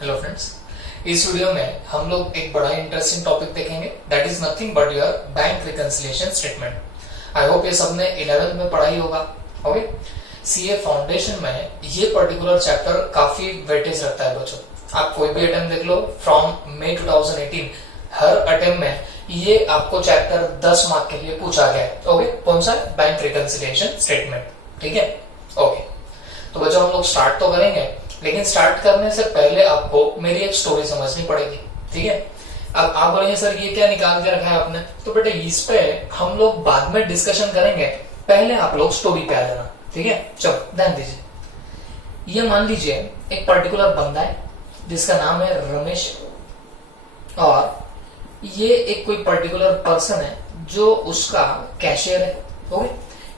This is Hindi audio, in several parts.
हेलो फ्रेंड्स, इस वीडियो में हम लोग एक बड़ा इंटरेस्टिंग टॉपिक देखेंगे that is nothing but your bank reconciliation statement. I hope ये सबने 11th में पढ़ाई होगा। ओके, सीए फाउंडेशन में ये पर्टिकुलर चैप्टर काफी वेटेज रखता है बच्चों। आप कोई भी अटेम्प्ट देख लो फ्रॉम मई 2018, हर अटेम्प्ट में ये आपको चैप्टर 10 मार्क के लिए पूछा गया है। ओके, कौन सा? Bank reconciliation statement. ठीक है, ओके। तो बच्चों हम लोग स्टार्ट तो करेंगे, लेकिन स्टार्ट करने से पहले आपको मेरी एक स्टोरी समझनी पड़ेगी। ठीक है, अब आप बोलेंगे सर ये क्या निकाल के रखा है आपने, तो बेटे इस पे हम लोग बाद में डिस्कशन करेंगे, पहले आप लोग स्टोरी पे आ जाना। ठीक है, चलो ध्यान दीजिए। ये मान लीजिए एक पर्टिकुलर बंदा है जिसका नाम है रमेश, और ये एक कोई पर्टिकुलर पर्सन है जो उसका कैशियर है। ओके,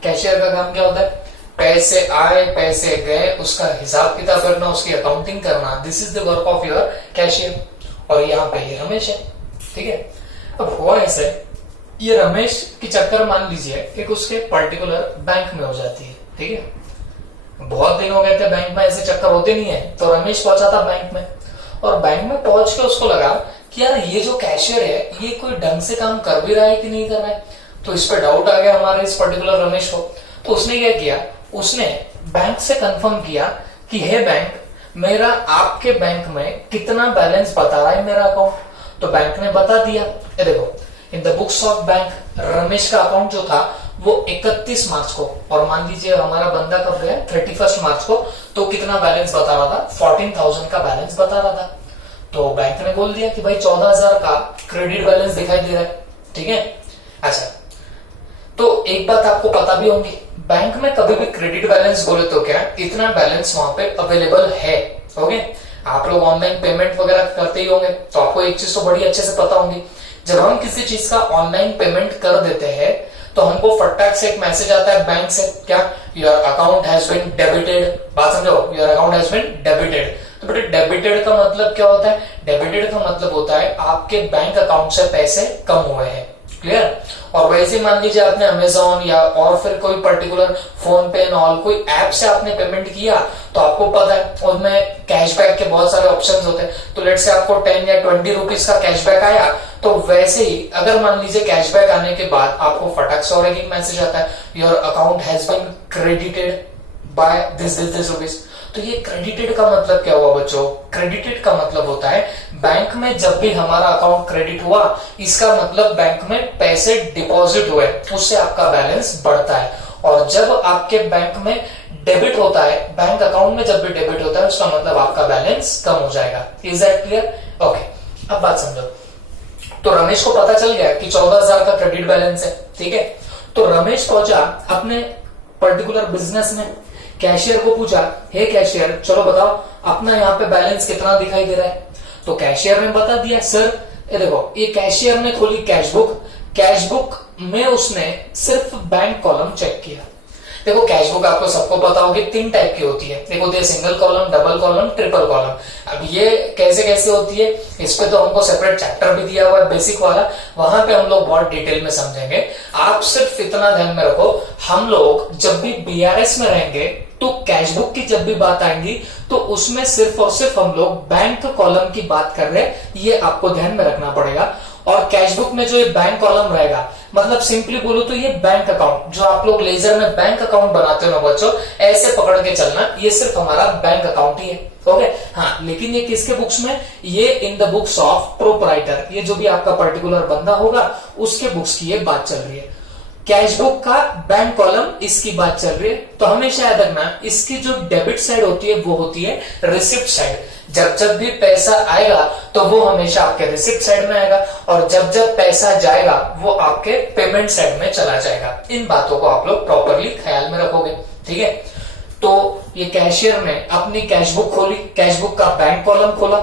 कैशियर का काम क्या होता है? पैसे आए पैसे गए उसका हिसाब किताब करना, उसकी अकाउंटिंग करना। This is the work of your cashier. और यहाँ पे ये रमेश है। ठीक है, अब हुआ ऐसे, ये रमेश की चक्कर मान लीजिए एक उसके पर्टिकुलर बैंक में हो जाती है। ठीक है, बहुत दिन हो गए थे बैंक में, ऐसे चक्कर होते नहीं है। तो रमेश पहुंचा था बैंक में, और बैंक में पहुंच के उसको लगा कि यार ये जो कैशियर है ये कोई ढंग से काम कर भी रहा है कि नहीं कर रहा है। तो इस पर डाउट आ गया हमारे इस पर्टिकुलर रमेश को। तो उसने क्या किया, उसने बैंक से कंफर्म किया कि हे बैंक, मेरा आपके बैंक में कितना बैलेंस बता रहा है मेरा अकाउंट। तो बैंक ने बता दिया। ये देखो, in the books of bank Ramesh का अकाउंट जो था वो 31 मार्च को, और मान लीजिए हमारा बंदा कब गया 31 मार्च को, तो कितना बैलेंस बता रहा था? 14,000 का बैलेंस बता रहा था। तो बैंक ने बोल दिया कि भाई 14,000 का क्रेडिट बैलेंस दिखाई दे रहा है। ठीक है, अच्छा, तो एक बात आपको पता भी होगी, बैंक में कभी भी क्रेडिट बैलेंस बोले तो क्या इतना बैलेंस वहां पे अवेलेबल है। ओके, आप लोग ऑनलाइन पेमेंट वगैरह करते ही होंगे, तो आपको एक चीज तो बड़ी अच्छे से पता होगी, जब हम किसी चीज का ऑनलाइन पेमेंट कर देते हैं तो हमको फटाक से एक मैसेज आता है बैंक से, क्या? Your account has been debited. बात समझो, your account has been debited. तो बेटे डेबिटेड का मतलब क्या होता है? डेबिटेड का मतलब होता है आपके बैंक अकाउंट से पैसे कम हुए हैं। क्लियर? और वैसे मान लीजिए आपने अमेजोन या और फिर कोई पर्टिकुलर फोन पे ऑल कोई ऐप से आपने पेमेंट किया, तो आपको पता है उसमें कैशबैक के बहुत सारे ऑप्शंस होते हैं। तो लेट से आपको 10 या 20 रुपीज का कैशबैक आया, तो वैसे ही अगर मान लीजिए कैशबैक आने के बाद आपको फटाक से और एक मैसेज आता है, your account has been credited by this rupees. तो ये क्रेडिटेड का मतलब क्या हुआ बच्चों? क्रेडिटेड का मतलब होता है बैंक में जब भी हमारा अकाउंट क्रेडिट हुआ, इसका मतलब बैंक में पैसे डिपॉजिट हुए, उससे आपका बैलेंस बढ़ता है। और जब आपके बैंक में डेबिट होता है, बैंक अकाउंट में जब भी डेबिट होता है, उसका मतलब आपका बैलेंस कम हो जाएगा। Is that clear? ओके, अब बात समझो। तो रमेश को पता चल गया कि 14,000 का क्रेडिट बैलेंस है। ठीक है, तो रमेश पहुंचा अपने पर्टिकुलर बिजनेस में, कैशियर को पूछा, हे कैशियर चलो बताओ अपना यहाँ पे बैलेंस कितना दिखाई दे रहा है। तो कैशियर ने बता दिया, सर ये देखो, ये कैशियर ने खोली कैशबुक, कैशबुक में उसने सिर्फ बैंक कॉलम चेक किया। देखो कैशबुक आपको सबको पता होगी 3 टाइप की होती है, एक होती है single column, double column, triple column. अब ये कैसे कैसे होती है, इस पे तो हमको सेपरेट चैप्टर भी दिया हुआ है बेसिक वाला, वहां पे हम लोग बहुत डिटेल में समझेंगे। आप सिर्फ इतना ध्यान में रखो, हम लोग जब भी बीआरएस में रहेंगे तो कैशबुक की जब भी बात आएंगी तो उसमें सिर्फ और सिर्फ हम लोग बैंक कॉलम की बात कर रहे हैं, ये आपको ध्यान में रखना पड़ेगा। और कैशबुक में जो ये बैंक कॉलम रहेगा, मतलब सिंपली बोलो तो ये बैंक अकाउंट, जो आप लोग लेजर में बैंक अकाउंट बनाते हो ना बच्चों, ऐसे पकड़ के चलना, ये सिर्फ हमारा बैंक अकाउंट ही है। ओके, हाँ, लेकिन ये किसके बुक्स में? ये in the books of proprietor, ये जो भी आपका पर्टिकुलर बंदा होगा उसके बुक्स की ये बात चल रही है। कैशबुक का बैंक कॉलम इसकी बात चल रही है। तो हमेशा याद रखना, इसकी जो डेबिट साइड होती है वो होती है रिसिप्ट साइड। जब जब भी पैसा आएगा तो वो हमेशा आपके रिसिप्ट साइड में आएगा, और जब जब पैसा जाएगा वो आपके पेमेंट साइड में चला जाएगा। इन बातों को आप लोग प्रॉपरली ख्याल में रखोगे। ठीक है, तो ये कैशियर ने अपनी कैशबुक खोली, कैशबुक का बैंक कॉलम खोला,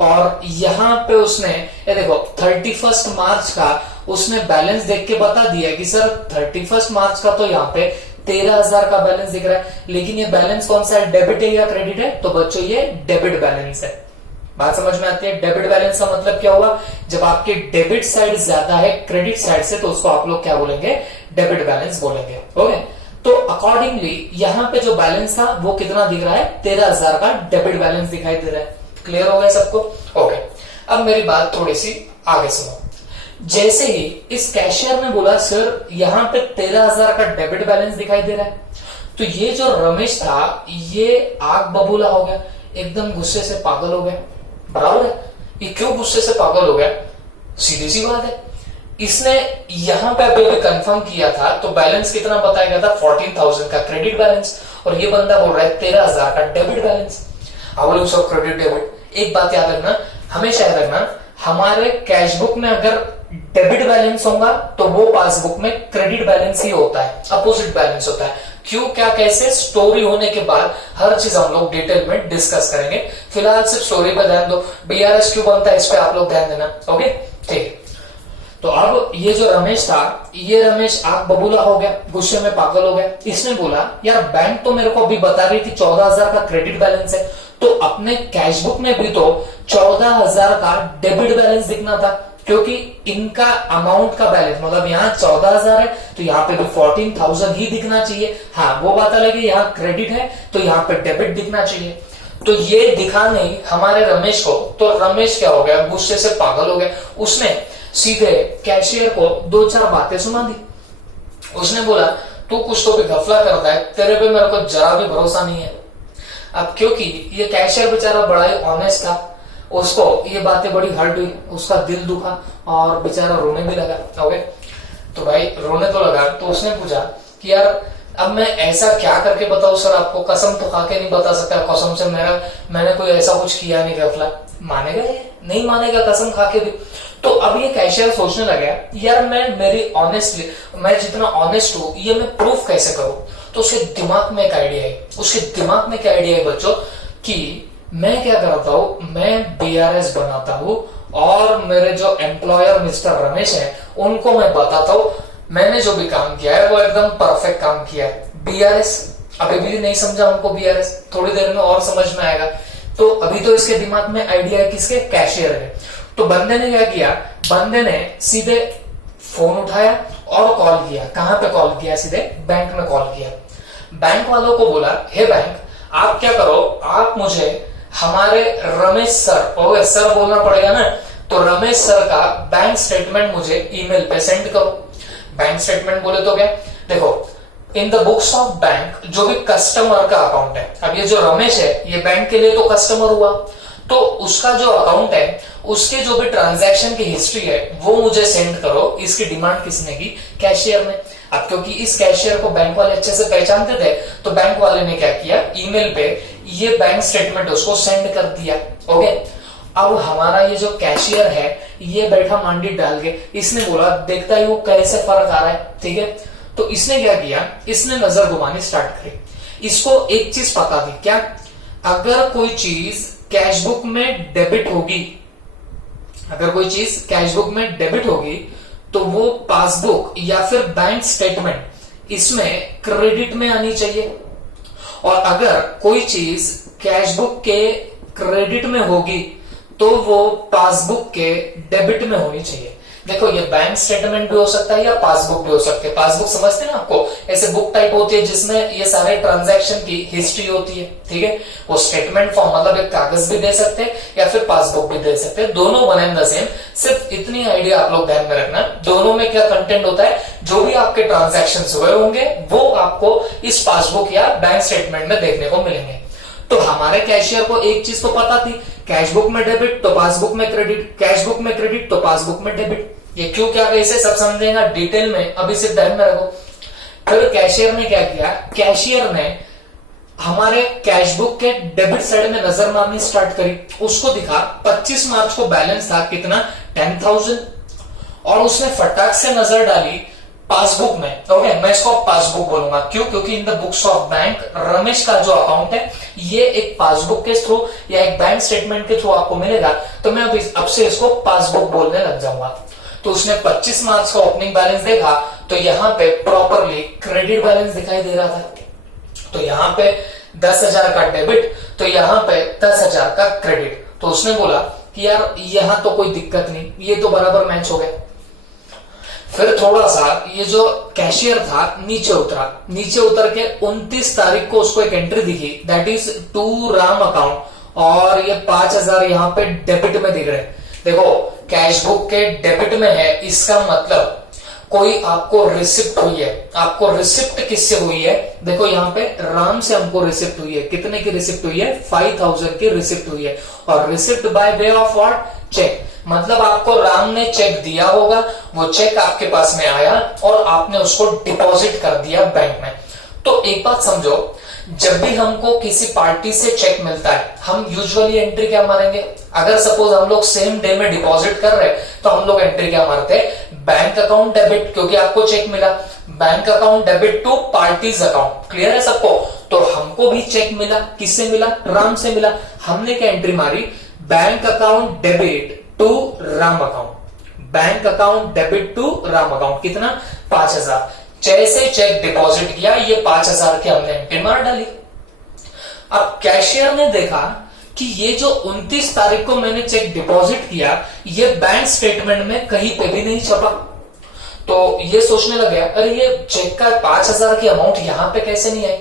और यहाँ पे उसने ये देखो 31 मार्च का उसने बैलेंस देख के बता दिया कि सर 31 मार्च का तो यहाँ पे 13,000 का बैलेंस दिख रहा है, लेकिन ये बैलेंस कौन सा है, डेबिट है या क्रेडिट है? तो बच्चों ये डेबिट बैलेंस है। बात समझ में आती है? डेबिट बैलेंस का मतलब क्या हुआ, जब आपकी डेबिट साइड ज्यादा है क्रेडिट साइड से, तो उसको आप लोग क्या बोलेंगे? डेबिट बैलेंस बोलेंगे। ओके, तो अकॉर्डिंगली यहाँ पे जो बैलेंस था वो कितना दिख रहा है? 13,000 का डेबिट बैलेंस दिखाई दे रहा है। क्लियर हो गया सबको? ओके, अब मेरी बात थोड़ी सी आगे सुनो। जैसे ही इस कैशियर ने बोला सर यहाँ पे 13,000 का डेबिट बैलेंस दिखाई दे रहा है, तो ये जो रमेश था ये आग बबूला हो गया, एकदम गुस्से से पागल हो गया। बराबर है? ये क्यों गुस्से से पागल हो गया? सीधी सी बात है, इसने यहां पे अभी कंफर्म किया था तो बैलेंस कितना बताया गया था? 14,000 का क्रेडिट बैलेंस, और ये बंदा बोल रहा है 13,000 का डेबिट बैलेंस। क्रेडिट डेबिट, एक बात याद रखना, हमेशा याद रखना, हमारे कैश बुक में अगर डेबिट बैलेंस होगा तो वो पासबुक में क्रेडिट बैलेंस ही होता है, अपोजिट बैलेंस होता है। क्यों, क्या, कैसे, स्टोरी होने के बाद हर चीज हम लोग डिटेल में डिस्कस करेंगे। फिलहाल सिर्फ स्टोरी पर ध्यान दो, बीआरएस क्यों बनता है इस पे आप लोग ध्यान देना। ओके, ठीक है। तो अब ये जो रमेश था, ये रमेश आग बबूला हो गया, गुस्से में पागल हो गया। इसने बोला यार बैंक तो मेरे को अभी बता रही थी 14,000 का क्रेडिट बैलेंस है, तो अपने कैश बुक में भी तो 14,000 का डेबिट बैलेंस दिखना था, क्योंकि इनका अमाउंट का बैलेंस मतलब यहाँ 14,000 है तो यहाँ पे भी 14,000 ही दिखना चाहिए। हाँ, वो बात अलग है, यहाँ क्रेडिट है तो यहाँ पे डेबिट दिखना चाहिए। तो ये दिखा नहीं हमारे रमेश को, तो रमेश क्या हो गया? गुस्से से पागल हो गया। उसने सीधे कैशियर को 2-4 बातें सुना दी। उसने बोला तू कुछ तो भी घपला करता है, तेरे पे मेरे को जरा भी भरोसा नहीं है। अब क्योंकि ये कैशियर बेचारा बड़ा ही ऑनेस्ट था, उसको ये बातें बड़ी हर्ट हुई, उसका दिल दुखा और बेचारा रोने भी लगा। ओके, तो भाई रोने तो लगा, तो उसने पूछा कि यार अब मैं ऐसा क्या करके बताऊं सर आपको? कसम तो खा के नहीं बता सकता, कसम से मैंने कोई ऐसा कुछ किया नहीं घपला। मानेगा ये? नहीं मानेगा, कसम खा के भी। तो अब ये कैशियर सोचने लगा यार मैं जितना ऑनेस्ट हूं ये मैं प्रूफ कैसे करूं? तो उसके दिमाग में एक आइडिया है। उसके दिमाग में क्या आइडिया है बच्चों कि मैं क्या करता हूं, मैं बीआरएस बनाता हूं और मेरे जो एम्प्लॉयर मिस्टर रमेश है उनको मैं बताता हूं मैंने जो भी काम किया है वो एकदम परफेक्ट काम किया है। बीआरएस अभी भी नहीं समझा उनको, बीआरएस थोड़ी देर में और समझ में आएगा। तो अभी तो इसके दिमाग में आइडिया है किसके? कैशियर है। तो बंदे ने क्या किया? बंदे ने सीधे फोन उठाया और कॉल किया। कहां पे कॉल किया? सीधे बैंक में कॉल किया। बैंक वालों को बोला हे बैंक, आप क्या करो, आप मुझे हमारे रमेश सर बोलना पड़ेगा ना, तो रमेश सर का बैंक स्टेटमेंट मुझे ईमेल पे सेंड करो। बैंक स्टेटमेंट बोले तो क्या? देखो, in the books of bank जो भी कस्टमर का अकाउंट है, अब ये जो रमेश है ये बैंक के लिए तो कस्टमर हुआ, तो उसका जो अकाउंट है उसके जो भी ट्रांजैक्शन की हिस्ट्री है वो मुझे सेंड करो। इसकी डिमांड किसने की? कैशियर ने। अब क्योंकि इस कैशियर को बैंक वाले अच्छे से पहचानते थे तो बैंक वाले ने क्या किया? ईमेल पे ये बैंक स्टेटमेंट उसको सेंड कर दिया। ओके, अब हमारा ये जो कैशियर है ये बैठा मांडी डाल के, इसने बोला देखता ही वो कैसे फर्क आ रहा है। ठीक है, तो इसने क्या किया? इसने नजर घुमानी स्टार्ट करी। इसको एक चीज पता थी, क्या? अगर कोई चीज कैश बुक में डेबिट होगी, अगर कोई चीज कैश बुक में डेबिट होगी तो वो पासबुक या फिर बैंक स्टेटमेंट इसमें क्रेडिट में आनी चाहिए, और अगर कोई चीज कैश बुक के क्रेडिट में होगी तो वो पासबुक के डेबिट में होनी चाहिए। देखो, ये बैंक स्टेटमेंट भी हो सकता है या पासबुक भी हो सकते हैं। पासबुक समझते हैं ना आपको, ऐसे बुक टाइप होती है जिसमें ये सारे ट्रांजैक्शन की हिस्ट्री होती है। ठीक है, वो स्टेटमेंट फॉर्म मतलब एक कागज भी दे सकते हैं या फिर पासबुक भी दे सकते हैं, दोनों वन एंड द सेम। सिर्फ इतनी आइडिया आप लोग ध्यान में रखना, दोनों में क्या कंटेंट होता है, जो भी आपके ट्रांजैक्शन हुए होंगे वो आपको इस पासबुक या बैंक स्टेटमेंट में देखने को मिलेंगे। तो हमारे कैशियर को एक चीज तो पता थी, कैश बुक में डेबिट तो पासबुक में क्रेडिट, कैश बुक में क्रेडिट तो पासबुक में डेबिट। ये क्यों क्या कैसे सब समझेगा डिटेल में, अभी सिर्फ ध्यान में रखो। फिर कैशियर ने क्या किया? कैशियर ने हमारे कैश बुक के डेबिट साइड में नजर मारनी स्टार्ट करी। उसको दिखा 25 मार्च को बैलेंस था कितना? 10,000। और उसने फटाक से नजर डाली पासबुक में। ओके, मैं इसको पासबुक बोलूंगा। क्यों? क्योंकि in the books of bank Ramesh का जो अकाउंट है ये एक पासबुक के थ्रू या एक बैंक स्टेटमेंट के थ्रू आपको मिलेगा, तो मैं अब से इसको पासबुक बोलने लग जाऊंगा। तो उसने 25 मार्च का ओपनिंग बैलेंस देखा तो यहाँ पे प्रॉपरली क्रेडिट बैलेंस दिखाई दे रहा था। तो यहाँ पे 10,000 का डेबिट तो यहाँ पे 10,000 का क्रेडिट। तो उसने बोला कि यार यहाँ तो कोई दिक्कत नहीं, ये तो बराबर मैच हो गया। फिर थोड़ा सा ये जो कैशियर था नीचे उतरा। नीचे उतर के 29 तारीख को उसको एक एंट्री दिखी, that is to Ram account और ये 5,000 यहाँ पे डेबिट में दिख रहे हैं। देखो कैश बुक के डेबिट में है, इसका मतलब कोई आपको रिसिप्ट हुई है। आपको रिसिप्ट किससे हुई है? देखो यहाँ पे राम से हमको रिसिप्ट हुई है। कितने की रिसिप्ट हुई है? 5,000 की रिसिप्ट हुई है। और receipt by way of what? Cheque. मतलब आपको राम ने चेक दिया होगा, वो चेक आपके पास में आया और आपने उसको डिपॉजिट कर दिया बैंक में। तो एक बात समझो, जब भी हमको किसी पार्टी से चेक मिलता है, हम यूजुअली एंट्री क्या मारेंगे? अगर सपोज हम लोग सेम डे में डिपॉजिट कर रहे हैं तो हम लोग एंट्री क्या मारते हैं? बैंक अकाउंट डेबिट, क्योंकि आपको चेक मिला। Bank account debit to party's account. Clear है सबको? तो हमको भी चेक मिला। किससे मिला? राम से मिला। हमने क्या एंट्री मारी? Bank account debit to Ram account. Bank account debit to Ram account. कितना? 5,000। जैसे चेक डिपॉजिट किया, ये 5,000 की हमने एंट्री मार डाली। अब कैशियर ने देखा कि ये जो 29 तारीख को मैंने चेक डिपॉजिट किया, ये बैंक स्टेटमेंट में कहीं पे भी नहीं छपा। तो ये सोचने लगे, अरे ये चेक का 5,000 की अमाउंट यहां पे कैसे नहीं आई?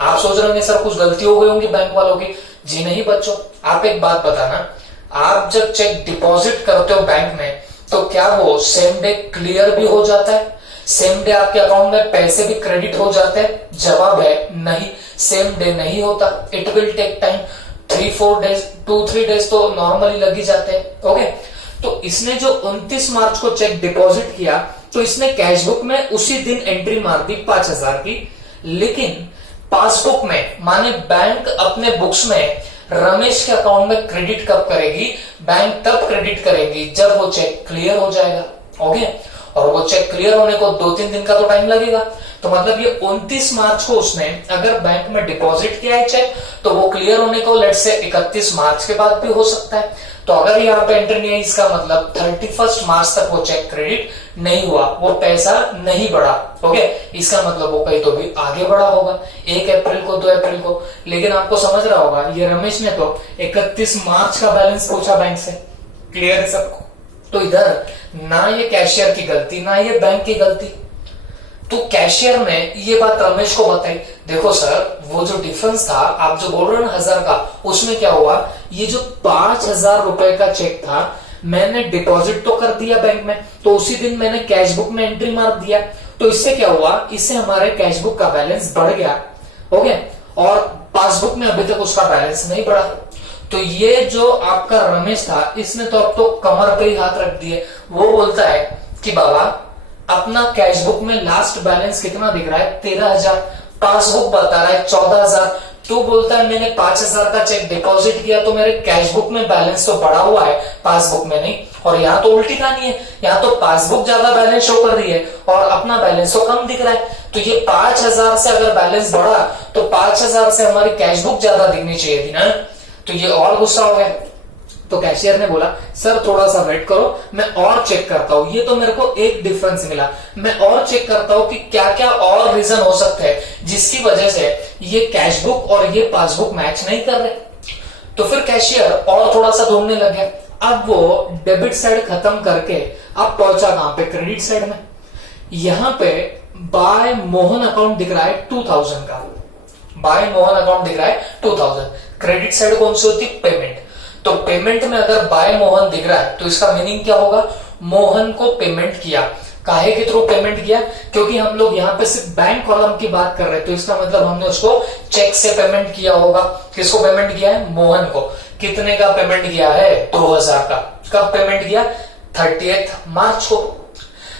आप सोच रहे होंगे सर कुछ गलती हो गई होंगी बैंक वालों की। जी नहीं बच्चों, आप एक बात बताना, आप जब चेक डिपॉजिट करते हो बैंक में तो क्या वो सेम डे क्लियर भी हो जाता है? सेम डे आपके अकाउंट में पैसे भी क्रेडिट हो जाते हैं? जवाब है नहीं, सेम डे नहीं होता। It will take time. 3-4 days, 2-3 days तो नॉर्मली लग ही जाते हैं। ओके, तो इसने जो 29 मार्च को चेक डिपॉजिट किया तो इसने कैश बुक में उसी दिन एंट्री मार दी 5,000 की। लेकिन पासबुक में, माने बैंक अपने बुक्स में रमेश के अकाउंट में क्रेडिट कब करेगी? बैंक तब क्रेडिट करेगी जब वो चेक क्लियर हो जाएगा। ओके, और वो चेक क्लियर होने को 2-3 दिन का तो टाइम लगेगा। तो मतलब ये 29 मार्च को उसने अगर बैंक में डिपॉजिट किया है चेक, तो वो क्लियर होने को लेट्स से 31 मार्च के बाद भी हो सकता है। तो अगर यहाँ पे एंट्री नहीं है, इसका मतलब 31 मार्च तक वो चेक क्रेडिट नहीं हुआ, वो पैसा नहीं बढ़ा। ओके, इसका मतलब वो कहीं तो भी आगे बढ़ा होगा, 1 अप्रैल को, 2 अप्रैल को। लेकिन आपको समझ रहा होगा, ये रमेश ने तो 31 मार्च का बैलेंस पूछा बैंक से। क्लियर है सबको? तो इधर ना ये कैशियर की गलती, ना ये बैंक की गलती। तो कैशियर ने ये बात रमेश को बताई, देखो सर वो जो डिफरेंस था, आप जो बोल रहे हो ना 1,000 का, उसमें क्या हुआ, ये जो 5,000 रुपए का चेक था मैंने डिपॉजिट तो कर दिया बैंक में, तो उसी दिन मैंने कैश बुक में एंट्री मार दिया। तो इससे क्या हुआ, इससे हमारे कैश बुक का बैलेंस बढ़ गया। ओके, और पासबुक में अभी तक उसका बैलेंस नहीं बढ़ा। तो ये जो आपका रमेश था, इसने तो अब तो कमर पे ही हाथ रख दिए। वो बोलता है कि बाबा अपना कैश बुक में लास्ट बैलेंस कितना दिख रहा है? 13,000। पासबुक बता रहा है 14,000। तो बोलता है मैंने 5,000 का चेक डिपॉजिट किया तो मेरे कैश बुक में बैलेंस तो बढ़ा हुआ है, पासबुक में नहीं। और यहाँ तो उल्टी कहानी है, यहाँ तो पासबुक ज्यादा बैलेंस शो कर रही है और अपना बैलेंस तो कम दिख रहा है। तो ये 5,000 से अगर बैलेंस बढ़ा तो 5,000 से हमारी कैश बुक ज्यादा दिखनी चाहिए थी ना। तो ये और गुस्सा हो गया। तो कैशियर ने बोला सर थोड़ा सा वेट करो, मैं और चेक करता हूं, ये तो मेरे को एक डिफरेंस मिला, मैं और चेक करता हूं कि क्या क्या और रीजन हो सकते हैं जिसकी वजह से ये कैश बुक और ये पासबुक मैच नहीं कर रहे। तो फिर कैशियर और थोड़ा सा ढूंढने लग गया। अब वो डेबिट साइड खत्म करके अब पहुंचा कहां पे? क्रेडिट साइड में। यहां पे बाय मोहन अकाउंट दिख रहा है 2,000 का, बाय मोहन अकाउंट दिख रहा है 2,000। क्रेडिट साइड कौन सी होती? पेमेंट। तो पेमेंट में अगर बाय मोहन दिख रहा है तो इसका मीनिंग क्या होगा? मोहन को पेमेंट किया। काहे के थ्रू पेमेंट किया? क्योंकि हम लोग यहाँ पे सिर्फ बैंक कॉलम की बात कर रहे हैं, तो इसका मतलब हमने उसको चेक से पेमेंट किया होगा। किसको पेमेंट किया है? मोहन को। कितने का पेमेंट किया है? 2,000 का। कब पेमेंट किया? 30 मार्च को।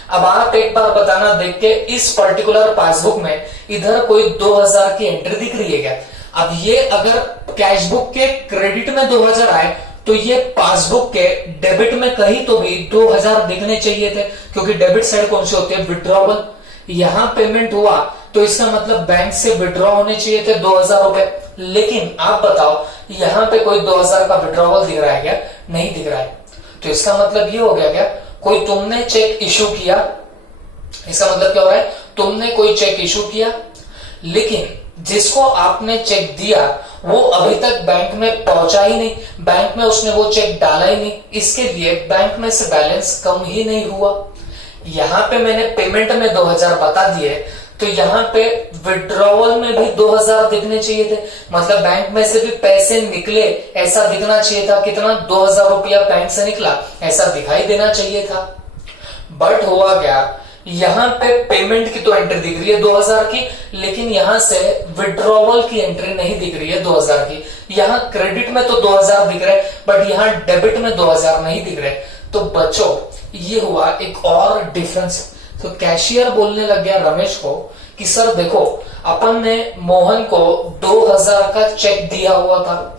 अब आप एक बार बताना देख के, इस पर्टिकुलर पासबुक में इधर कोई 2,000 की एंट्री दिख रही है क्या? अब ये अगर कैश बुक के क्रेडिट में 2,000 आए तो ये पासबुक के डेबिट में कहीं तो भी 2,000 दिखने चाहिए थे, क्योंकि डेबिट साइड कौन सी होती है? विड्रॉवल। यहां पेमेंट हुआ तो इसका मतलब बैंक से विड्रॉ होने चाहिए थे 2,000 रुपए। लेकिन आप बताओ यहां पे कोई 2,000 का विड्रॉवल दिख रहा है क्या? नहीं दिख रहा है। तो इसका मतलब ये हो गया क्या, कोई तुमने चेक इशू किया, इसका मतलब क्या हो रहा है? तुमने कोई चेक इशू किया, लेकिन जिसको आपने चेक दिया वो अभी तक बैंक में पहुंचा ही नहीं, बैंक में उसने वो चेक डाला ही नहीं, इसके लिए बैंक में से बैलेंस कम ही नहीं हुआ। यहां पे मैंने पेमेंट में 2,000 बता दिए, तो यहाँ पे विड्रॉवल में भी 2000 दिखने चाहिए थे, मतलब बैंक में से भी पैसे निकले ऐसा दिखना चाहिए था। कितना? 2000 रुपया बैंक से निकला ऐसा दिखाई देना चाहिए था। बट हुआ क्या, यहाँ पे पेमेंट की तो एंट्री दिख रही है 2000 की, लेकिन यहां से विड्रॉवल की एंट्री नहीं दिख रही है 2000 की। यहाँ क्रेडिट में तो 2000 दिख रहे बट यहाँ डेबिट में 2000 नहीं दिख रहे। तो बच्चों ये हुआ एक और डिफरेंस। तो कैशियर बोलने लग गया रमेश को कि सर देखो, अपन ने मोहन को 2000 का चेक दिया हुआ था,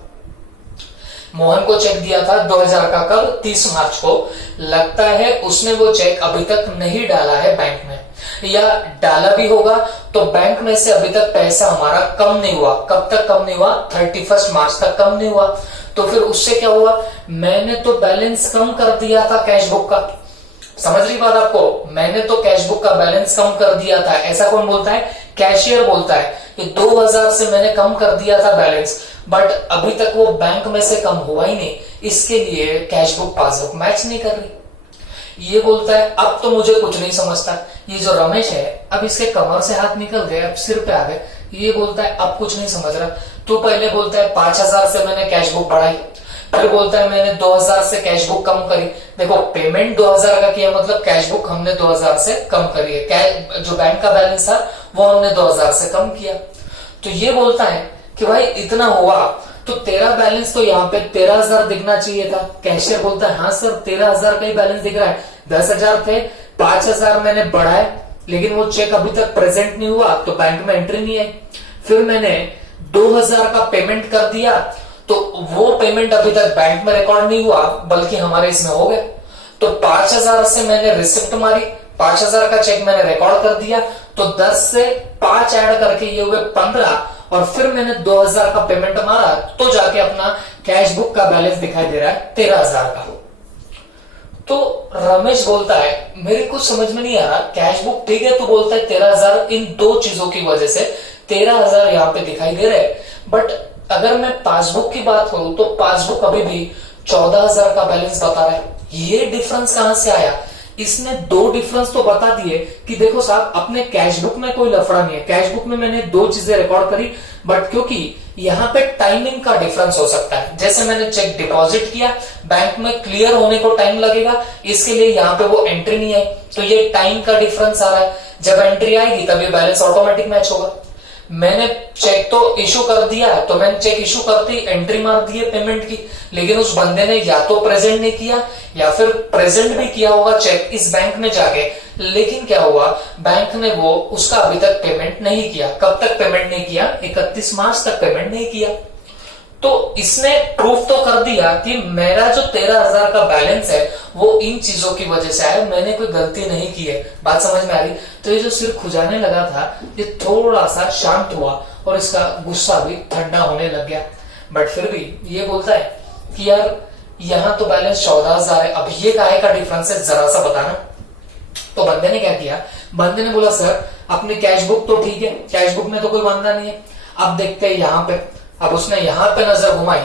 मोहन को चेक दिया था 2000 का, कब? 30 मार्च को। लगता है उसने वो चेक अभी तक नहीं डाला है बैंक में, या डाला भी होगा तो बैंक में से अभी तक पैसा हमारा कम नहीं हुआ। कब तक कम नहीं हुआ? 31 मार्च तक कम नहीं हुआ। तो फिर उससे क्या हुआ, मैंने तो बैलेंस कम कर दिया था कैश बुक का। समझ रही बात आपको? मैंने तो कैश बुक का बैलेंस कम कर दिया था। ऐसा कौन बोलता है? कैशियर बोलता है कि 2000 से मैंने कम कर दिया था बैलेंस, बट अभी तक वो बैंक में से कम हुआ ही नहीं, इसके लिए कैश बुक पासबुक मैच नहीं कर रही। ये बोलता है अब तो मुझे कुछ नहीं समझता। ये जो रमेश है, अब इसके कमर से हाथ निकल गए, अब सिर पे आ गए। ये बोलता है अब कुछ नहीं समझ रहा। तो पहले बोलता है 5000 से मैंने कैश बुक बढ़ाई, फिर बोलता है मैंने 2000 से कैश बुक कम करी। देखो, पेमेंट 2000 का किया, मतलब कैश बुक हमने 2000 से कम करी है। जो बैंक का बैलेंस था वो हमने 2000 से कम किया। तो ये बोलता है कि भाई इतना हुआ तो तेरा बैलेंस तो यहाँ पे 13000 दिखना चाहिए था। कैशियर बोलता है हाँ सर 13000 का ही बैलेंस दिख रहा है, 10000 थे, 5000 मैंने बढ़ाए, लेकिन वो चेक अभी तक प्रेजेंट नहीं हुआ तो बैंक में एंट्री नहीं आई। फिर मैंने 2000 का पेमेंट कर दिया तो वो पेमेंट अभी तक बैंक में रिकॉर्ड नहीं हुआ, बल्कि हमारे इसमें हो गया। तो 5000 से मैंने रिसिप्ट मारी, 5000 का चेक मैंने रिकॉर्ड कर दिया, तो 10 से 5 ऐड करके ये हुए 15, और फिर मैंने 2000 का पेमेंट मारा तो जाके अपना कैश बुक का बैलेंस दिखाई दे रहा है 13000 का। तो रमेश बोलता है मेरे कुछ समझ में नहीं आ रहा, कैश बुक ठीक है, तो बोलता है 13000, इन दो चीजों की वजह से 13000 यहाँ पे दिखाई दे रहे, बट अगर मैं पासबुक की बात करूं तो पासबुक अभी भी 14000 का बैलेंस बता रहा है। ये डिफरेंस कहां से आया? इसने दो डिफरेंस तो बता दिए कि देखो साहब, अपने कैश बुक में कोई लफड़ा नहीं है, कैश बुक में मैंने दो चीजें रिकॉर्ड करी, बट क्योंकि यहाँ पे टाइमिंग का डिफरेंस हो सकता है। जैसे मैंने चेक डिपॉजिट किया, बैंक में क्लियर होने को टाइम लगेगा, इसके लिए यहाँ पे वो एंट्री नहीं आई, तो ये टाइम का डिफरेंस आ रहा है। जब एंट्री आएगी तब ये बैलेंस ऑटोमेटिक मैच होगा। मैंने चेक तो इशू कर दिया, तो मैंने चेक इशू करती एंट्री मार दी है पेमेंट की, लेकिन उस बंदे ने या तो प्रेजेंट नहीं किया या फिर प्रेजेंट भी किया होगा चेक इस बैंक में जाके, लेकिन क्या हुआ, बैंक ने वो उसका अभी तक पेमेंट नहीं किया। कब तक पेमेंट नहीं किया? 31 मार्च तक पेमेंट नहीं किया। तो इसने प्रूफ तो कर दिया कि मेरा जो 13000 का बैलेंस है वो इन चीजों की वजह से आया, मैंने कोई गलती नहीं की है। बात समझ में आ रही? तो ये जो सिर खुजाने लगा था ये थोड़ा सा शांत हुआ और इसका गुस्सा भी ठंडा होने लग गया। बट फिर भी ये बोलता है कि यार यहाँ तो बैलेंस 14000 है, अब ये काहे का डिफरेंस है, जरा सा बताना। तो बंदे ने क्या किया, बंदे ने बोला सर अपने कैश बुक तो ठीक है, कैश बुक में तो कोई वांदा नहीं है, अब देखते हैं यहाँ पे। अब उसने यहाँ पे नजर घुमाई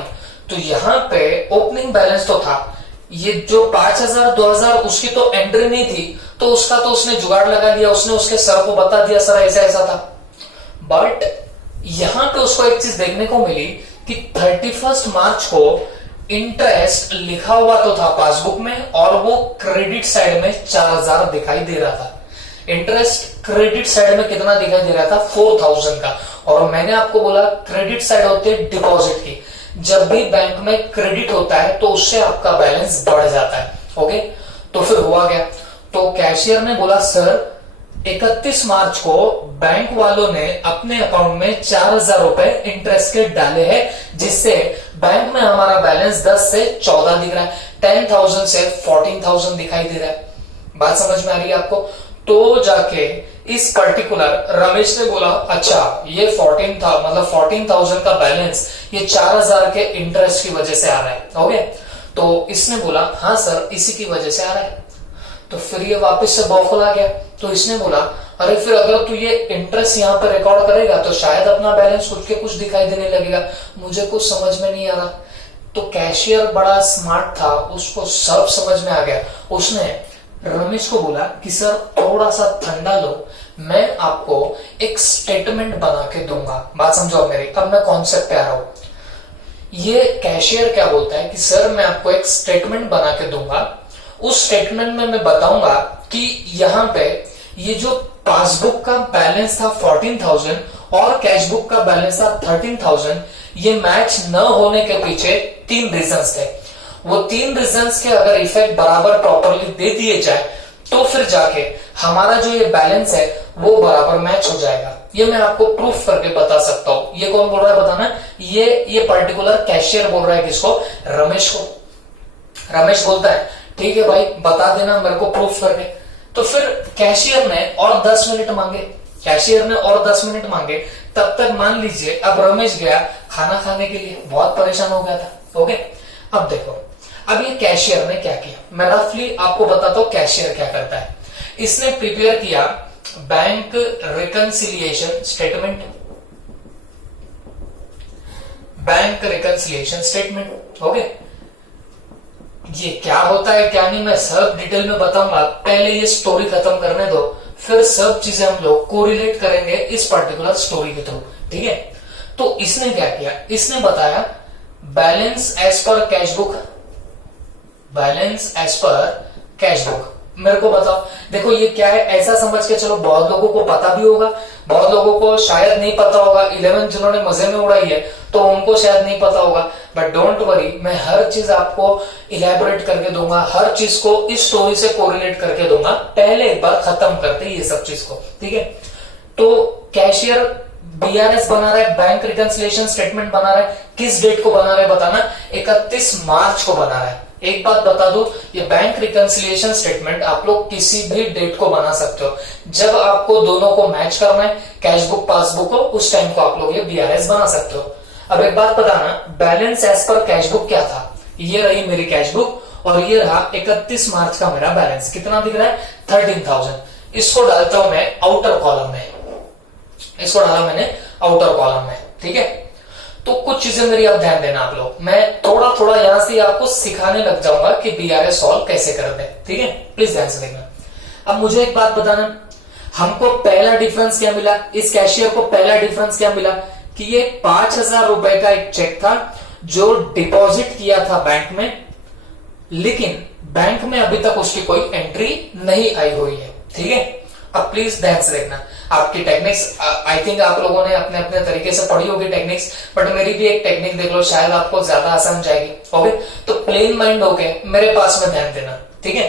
तो यहाँ पे ओपनिंग बैलेंस तो था, ये जो 5000 2000 उसकी तो एंट्री नहीं थी, तो उसका तो उसने जुगाड़ लगा लिया, उसने उसके सर को बता दिया सर ऐसा ऐसा था। बट यहाँ पे उसको एक चीज देखने को मिली कि 31 मार्च को इंटरेस्ट लिखा हुआ तो था पासबुक में, और वो क्रेडिट साइड में 4000 दिखाई दे रहा था। इंटरेस्ट क्रेडिट साइड में कितना दिखाई दे रहा था? 4000 का। और मैंने आपको बोला क्रेडिट साइड होती है डिपॉजिट की, जब भी बैंक में क्रेडिट होता है तो उससे आपका बैलेंस बढ़ जाता है। ओके, तो फिर हुआ गया, तो कैशियर ने बोला सर 31 मार्च को बैंक वालों ने अपने अकाउंट में 4000 रुपए इंटरेस्ट के डाले हैं, जिससे बैंक में हमारा बैलेंस 10 से 14 दिख रहा है, 10,000 से 14,000 दिखाई दे रहा है। बात समझ में आ रही है आपको? तो जाके इस पर्टिकुलर रमेश ने बोला अच्छा ये 14,000 का बैलेंस ये 4000 के इंटरेस्ट की वजह से आ रहा है। ओके, तो इसने बोला हाँ सर इसी की वजह से आ रहा है। तो फिर ये वापस से बौखला गया, तो इसने बोला अरे फिर अगर तू ये इंटरेस्ट यहाँ पे रिकॉर्ड करेगा तो शायद अपना बैलेंस कुछ के कुछ दिखाई देने लगेगा, मुझे कुछ समझ में नहीं आ रहा। तो कैशियर बड़ा स्मार्ट था, उसको सब समझ में आ गया। उसने रमेश को बोला कि सर थोड़ा सा ठंडा लो, मैं आपको एक स्टेटमेंट बना के दूंगा। बात समझो अब मेरी, अब मैं कॉन्सेप्ट पे आ रहा हूं। ये कैशियर क्या बोलता है कि सर मैं आपको एक स्टेटमेंट बना के दूंगा, उस स्टेटमेंट में मैं बताऊंगा कि यहां पे ये जो पासबुक का बैलेंस था 14,000 और कैश बुक का बैलेंस था 13,000, ये मैच न होने के पीछे 3 रीजंस थे। वो 3 रीजंस के अगर इफेक्ट बराबर प्रॉपरली दे दिए जाए तो फिर जाके हमारा जो ये बैलेंस है वो बराबर मैच हो जाएगा। ये मैं आपको प्रूफ करके बता सकता हूं। ये कौन बोल रहा है बताना? ये पर्टिकुलर कैशियर बोल रहा है किसको? रमेश को। रमेश बोलता है ठीक है भाई बता देना मेरे को प्रूफ करके। तो फिर कैशियर ने और 10 मिनट मांगे, कैशियर ने और 10 मिनट मांगे। तब तक मान लीजिए अब रमेश गया खाना खाने के लिए, बहुत परेशान हो गया था। ओके, अब देखो अब ये कैशियर ने क्या किया, मैं रफली आपको बताता हूं कैशियर क्या करता है। इसने प्रिपेयर किया bank reconciliation statement, bank reconciliation statement. Okay, ये क्या होता है क्या नहीं मैं सब डिटेल में बताऊंगा, पहले ये स्टोरी खत्म करने दो, फिर सब चीजें हम लोग कोरिलेट करेंगे इस पर्टिकुलर स्टोरी के थ्रू। ठीक है, तो इसने क्या किया, इसने बताया बैलेंस एज पर कैश बुक, बैलेंस एज पर कैश बुक। मेरे को बताओ, देखो ये क्या है, ऐसा समझ के चलो बहुत लोगों को पता भी होगा, बहुत लोगों को शायद नहीं पता होगा। 11 जिन्होंने मजे में उड़ाई है तो उनको शायद नहीं पता होगा, बट डोंट वरी, मैं हर चीज आपको इलेबोरेट करके दूंगा, हर चीज को इस स्टोरी से कोरिलेट करके दूंगा। पहले एक बार खत्म करते ये सब चीज को। ठीक है, तो कैशियर बीआरएस बना रहा है, बैंक रिकंसिलिएशन स्टेटमेंट बना रहा है। किस डेट को बना रहा है बताना? 31 मार्च को बना रहा है। एक बात बता दूं, ये बैंक रिकंसिलिएशन स्टेटमेंट आप लोग किसी भी डेट को बना सकते हो, जब आपको दोनों को मैच करना है, कैश बुक पासबुक को, उस टाइम को आप लोग ये बीआरएस बना सकते हो। अब एक बात बताना, बैलेंस एज पर कैश बुक क्या था? ये रही मेरी कैश बुक और ये रहा 31 मार्च का मेरा बैलेंस। कितना दिख रहा है? 13,000। इसको डालता हूं मैं आउटर कॉलम में, इसको डाला मैंने आउटर कॉलम में। ठीक है, तो कुछ चीजें मेरी आप ध्यान देना आप लोग, मैं थोड़ा थोड़ा यहां से आपको सिखाने लग जाऊंगा कि बीआरएस सॉल्व कैसे करते हैं। ठीक है, प्लीज ध्यान से देखना। अब मुझे एक बात बताना, हमको पहला डिफरेंस क्या मिला, इस कैशियर को पहला डिफरेंस क्या मिला कि ये 5,000 रुपए का एक चेक था जो डिपॉजिट किया था बैंक में, लेकिन बैंक में अभी तक उसकी कोई एंट्री नहीं आई हुई है। ठीक है, अब प्लीज ध्यान से देखना, आपकी टेक्निक्स आई थिंक आप लोगों ने अपने अपने तरीके से पढ़ी होगी टेक्निक्स, बट मेरी भी एक टेक्निक देख लो, शायद आपको ज्यादा आसान जाएगी। ओके, तो प्लेन माइंड होके मेरे पास में ध्यान देना। ठीक है,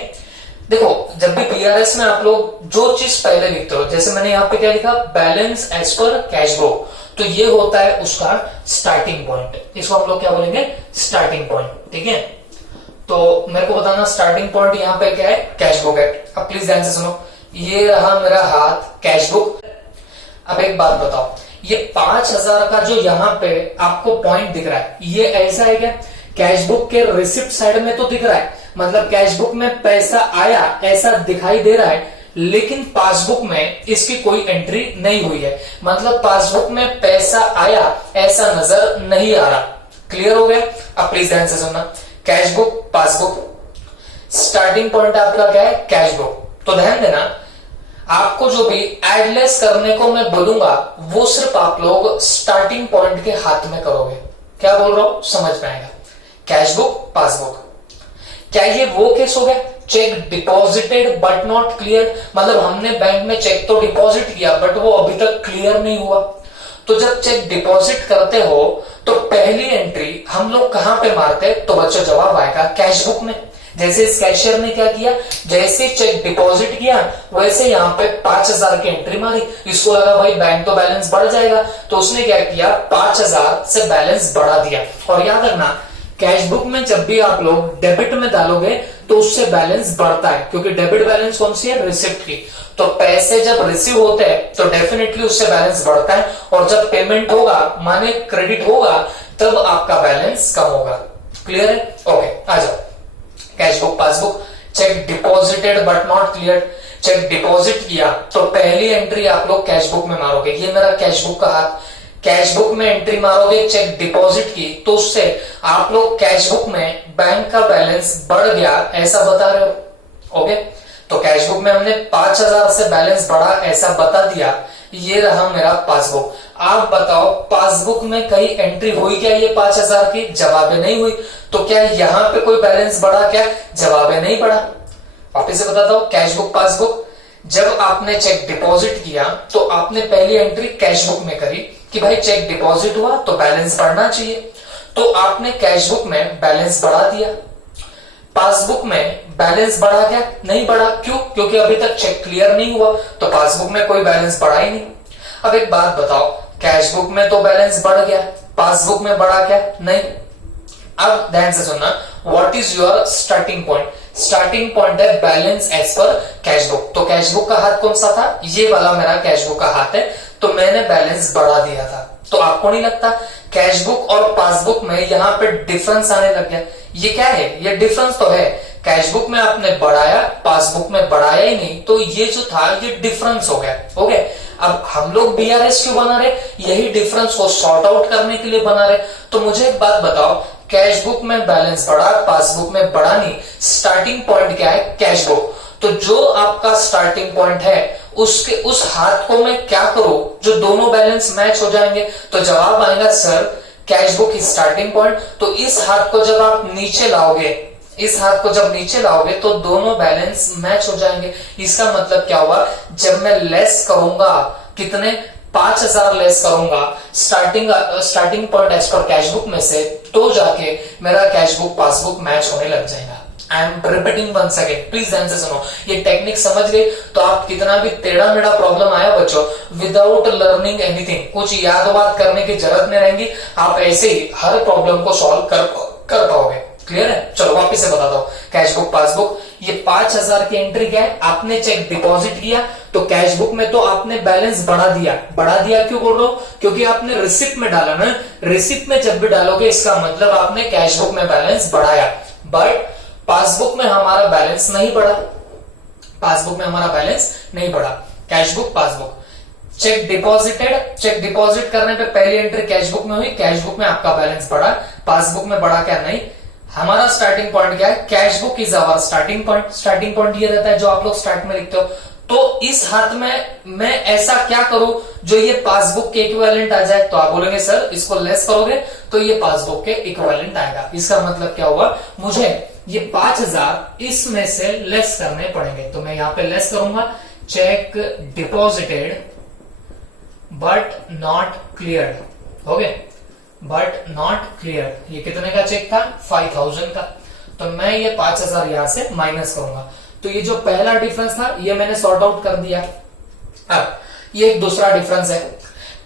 देखो जब भी बीआरएस में आप लोग जो चीज पहले लिखते हो, जैसे मैंने यहाँ पे क्या लिखा, बैलेंस एज पर कैश बुक, तो ये होता है उसका स्टार्टिंग पॉइंट, इसको हम लोग क्या बोलेंगे? Starting point. ठीक है, तो मेरे को बताना स्टार्टिंग पॉइंट यहाँ पे क्या है? कैश बुक है। अब प्लीज ध्यान से सुनो, ये रहा मेरा हाथ कैश बुक। अब एक बात बताओ, ये 5,000 का जो यहाँ पे आपको पॉइंट दिख रहा है, ये ऐसा है क्या? कैश बुक के रिसिप्ट साइड में तो दिख रहा है, मतलब कैश बुक में पैसा आया ऐसा दिखाई दे रहा है, लेकिन पासबुक में इसकी कोई एंट्री नहीं हुई है, मतलब पासबुक में पैसा आया ऐसा नजर नहीं आ रहा। क्लियर हो गया? अब प्लीज ध्यान से सुनना, cash book passbook, starting point आपका क्या है? Cash book. तो ध्यान देना, आपको जो भी एडलेस करने को मैं बोलूंगा वो सिर्फ आप लोग स्टार्टिंग पॉइंट के हाथ में करोगे। क्या बोल रहा हूं समझ में आएगा? कैश बुक पासबुक, क्या ये वो केस हो गया check deposited but not clear, मतलब हमने बैंक में चेक तो डिपॉजिट किया बट वो अभी तक क्लियर नहीं हुआ। तो जब चेक डिपॉजिट करते हो तो पहली एंट्री हम लोग कहां पे मारते? तो बच्चों जवाब आएगा कैश बुक में। जैसे इस कैशियर ने क्या किया, जैसे चेक डिपॉजिट किया वैसे यहाँ पे 5,000 की एंट्री मारी, इसको लगा भाई बैंक तो बैलेंस बढ़ जाएगा, तो उसने क्या किया, 5,000 से बैलेंस बढ़ा दिया। और याद रखना, कैश बुक में जब भी आप लोग डेबिट में डालोगे तो उससे बैलेंस बढ़ता है, क्योंकि डेबिट बैलेंस कौन सी है? रिसिप्ट की। तो पैसे जब रिसीव होते हैं तो डेफिनेटली उससे बैलेंस बढ़ता है, और जब पेमेंट होगा माने क्रेडिट होगा तब आपका बैलेंस कम होगा। क्लियर है? ओके, आ जाओ। Cash book passbook, cheque deposited but not clear, cheque deposit किया तो पहली एंट्री आप लोग कैश बुक में मारोगे। ये मेरा कैश बुक का हाथ, कैश बुक में एंट्री मारोगे चेक डिपॉजिट की, तो उससे आप लोग कैश बुक में बैंक का बैलेंस बढ़ गया ऐसा बता रहे हो। ओके, तो कैश बुक में हमने 5,000 से बैलेंस बढ़ा ऐसा बता दिया, ये रहा मेरा पासबुक। आप बताओ पासबुक में कहीं एंट्री हुई क्या ये 5,000 की? जवाब नहीं हुई। तो क्या यहाँ पे कोई बैलेंस बढ़ा क्या? जवाब नहीं बढ़ा। वापिस से बताता हूं, कैश बुक पासबुक, जब आपने चेक डिपॉजिट किया तो आपने पहली एंट्री कैश बुक में करी कि भाई चेक डिपॉजिट हुआ तो बैलेंस बढ़ना चाहिए, तो आपने कैश बुक में बैलेंस बढ़ा दिया। पासबुक में बैलेंस बढ़ा क्या? नहीं बढ़ा। क्यों? क्योंकि अभी तक चेक क्लियर नहीं हुआ, तो पासबुक में कोई बैलेंस बढ़ा ही नहीं। अब एक बात बताओ, कैश बुक में तो बैलेंस बढ़ गया, पासबुक में बढ़ा क्या? नहीं। अब ध्यान से सुनना, what is your starting point? Starting point है बैलेंस एज पर कैश बुक। तो कैश बुक का हाथ कौन सा था? ये वाला मेरा कैश बुक का हाथ है, तो मैंने बैलेंस बढ़ा दिया था। तो आपको नहीं लगता कैश बुक और पासबुक में यहाँ पे डिफरेंस आने लग गया? ये क्या है? ये डिफरेंस तो है, कैश बुक में आपने बढ़ाया, पासबुक में बढ़ाया ही नहीं, तो ये जो था ये डिफरेंस हो गया। ओके, अब हम लोग बीआरएस क्यों बना रहे? यही डिफरेंस को सॉर्ट आउट करने के लिए बना रहे। तो मुझे एक बात बताओ, कैश बुक में बैलेंस बढ़ा, पासबुक में बढ़ा नहीं, स्टार्टिंग पॉइंट क्या है? Cash book. तो जो आपका स्टार्टिंग पॉइंट है उसके उस हाथ को मैं क्या करूं जो दोनों बैलेंस मैच हो जाएंगे? तो जवाब आएगा sir cash book is starting point. तो इस हाथ को जब आप नीचे लाओगे, इस हाथ को जब नीचे लाओगे तो दोनों बैलेंस मैच हो जाएंगे। इसका मतलब क्या हुआ? जब मैं लेस करूंगा, कितने? 5,000 लेस करूंगा स्टार्टिंग पॉइंट एज पर कैश बुक में से, तो जाके मेरा कैश बुक पासबुक मैच होने लग जाएगा। I am repeating one second, please ध्यान से सुनो। ये टेक्निक समझ गए तो आप कितना भी टेढ़ा मेढ़ा प्रॉब्लम आया बच्चों, विदाउट लर्निंग एनीथिंग, कुछ याद बात करने की जरूरत नहीं रहेगी, आप ऐसे ही हर प्रॉब्लम को सॉल्व कर पाओगे। क्लियर है? चलो वापिस से बताता हूँ, कैश बुक पासबुक, ये 5,000 की एंट्री क्या है? आपने चेक डिपॉजिट किया, तो कैश बुक में तो आपने बैलेंस बढ़ा दिया। बढ़ा दिया क्यों बोल रहा हूं? क्योंकि आपने रिसिप्ट में डाला ना, रिसिप्ट में जब भी डालोगे इसका मतलब आपने कैश बुक में बैलेंस बढ़ाया। बट पासबुक में हमारा बैलेंस नहीं बढ़ा, पासबुक में हमारा बैलेंस नहीं बढ़ा। Cash book passbook, cheque deposited, cheque deposit करने पे पहली एंट्री कैश बुक में हुई, कैश बुक में आपका बैलेंस बढ़ा, पासबुक में बढ़ा क्या? नहीं। हमारा स्टार्टिंग पॉइंट क्या है? Cash book is our starting point. Starting point ये रहता है जो आप लोग स्टार्ट में लिखते हो। तो इस हाथ में मैं ऐसा क्या करूं जो ये पासबुक के इक्विवेलेंट आ जाए? तो आप बोलेंगे सर इसको लेस करोगे तो ये पासबुक के इक्विवेलेंट आएगा। इसका मतलब क्या हुआ? मुझे ये 5,000 इसमें से लेस करने पड़ेंगे, तो मैं यहां पे लेस करूंगा, check deposited but not cleared. हो गए? बट नॉट क्लियर, ये कितने का चेक था? 5,000 का। तो मैं ये 5,000 यहां से माइनस करूंगा। तो ये जो पहला डिफरेंस था ये मैंने सॉर्ट आउट कर दिया। अब ये एक दूसरा डिफरेंस है,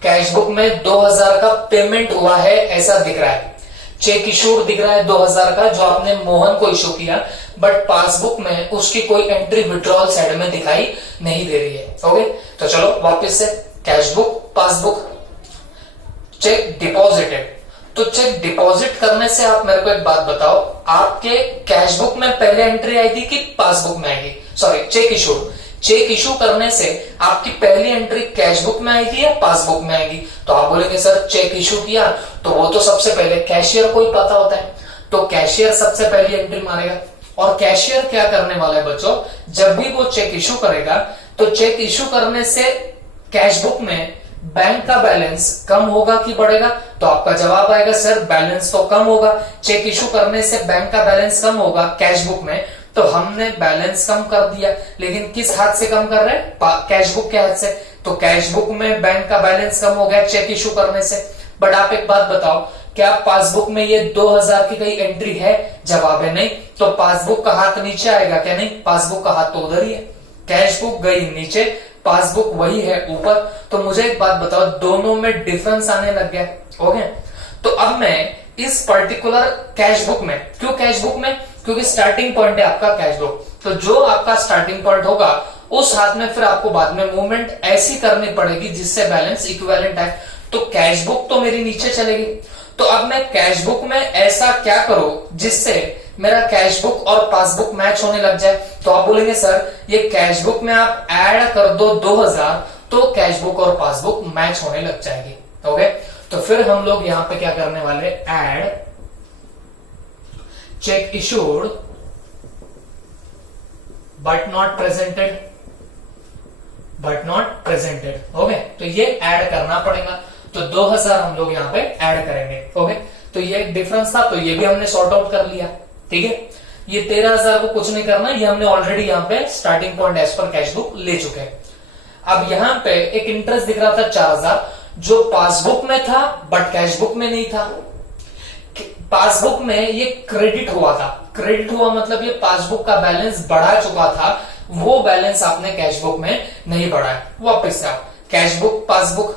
कैश बुक में 2,000 का पेमेंट हुआ है ऐसा दिख रहा है, चेक इशूड दिख रहा है 2,000 का जो आपने मोहन को इशू किया, बट पासबुक में उसकी कोई एंट्री विड्रॉल साइड में दिखाई नहीं दे रही है। ओके, तो चलो वापस से, cash book passbook, cheque deposited. तो चेक डिपॉजिट करने से आप मेरे को एक बात बताओ, आपके कैश बुक में पहले एंट्री आएगी कि पासबुक में आएगी? Sorry, cheque issue. Cheque issue करने से आपकी पहली एंट्री कैश बुक में आएगी या पासबुक में आएगी? तो आप बोलेंगे सर चेक इशू किया तो वो तो सबसे पहले कैशियर को ही पता होता है, तो कैशियर सबसे पहली एंट्री मारेगा। और कैशियर क्या करने वाला है बच्चों? जब भी वो चेक इशू करेगा तो चेक इशू करने से कैश बुक में बैंक का बैलेंस कम होगा कि बढ़ेगा? तो आपका जवाब आएगा सर बैलेंस तो कम होगा। चेक इशू करने से बैंक का बैलेंस कम होगा कैश बुक में, तो हमने बैलेंस कम कर दिया, लेकिन किस हाथ से कम कर रहे हैं? कैश बुक के हाथ से। तो कैश बुक में बैंक का बैलेंस कम हो गया चेक इशू करने से। बट आप एक बात बताओ, क्या पासबुक में ये 2,000 की कहीं एंट्री है? जवाब है नहीं। तो पासबुक का हाथ नीचे आएगा क्या? नहीं, पासबुक का हाथ तो उधर ही है। कैश बुक गई नीचे, पासबुक वही है ऊपर। तो मुझे एक बात बताओ, दोनों में डिफरेंस आने लग गया। ओके, तो अब मैं इस पर्टिकुलर कैश बुक में, क्यों कैश बुक में? क्योंकि स्टार्टिंग पॉइंट है आपका कैश बुक, तो जो आपका स्टार्टिंग पॉइंट होगा उस हाथ में फिर आपको बाद में मूवमेंट ऐसी करनी पड़ेगी जिससे बैलेंस इक्विवेलेंट आए। तो कैश बुक तो मेरी नीचे चलेगी, तो अब मैं कैश बुक में ऐसा क्या करूं जिससे मेरा कैश बुक और पासबुक मैच होने लग जाए? तो आप बोलेंगे सर ये कैश बुक में आप ऐड कर दो 2,000 तो कैश बुक और पासबुक मैच होने लग जाएगी। ओके, तो फिर हम लोग यहां पे क्या करने वाले? Add check issued but not presented, but not presented. Okay, तो ये ऐड करना पड़ेगा, तो 2000 हम लोग यहाँ पे ऐड करेंगे। ओके, तो ये एक डिफरेंस था, तो ये भी हमने सॉर्ट आउट कर लिया। ठीक है, ये 13,000 को कुछ नहीं करना, ये हमने ऑलरेडी यहाँ पे स्टार्टिंग पॉइंट एज पर कैश बुक ले चुके हैं। अब यहाँ पे एक इंटरेस्ट दिख रहा था 4000, जो पासबुक में था बट कैश बुक में नहीं था। पासबुक में ये क्रेडिट हुआ था, क्रेडिट हुआ मतलब ये पासबुक का बैलेंस बढ़ा चुका था, वो बैलेंस आपने कैश बुक में नहीं बढ़ाया। वापस से आप cash book passbook,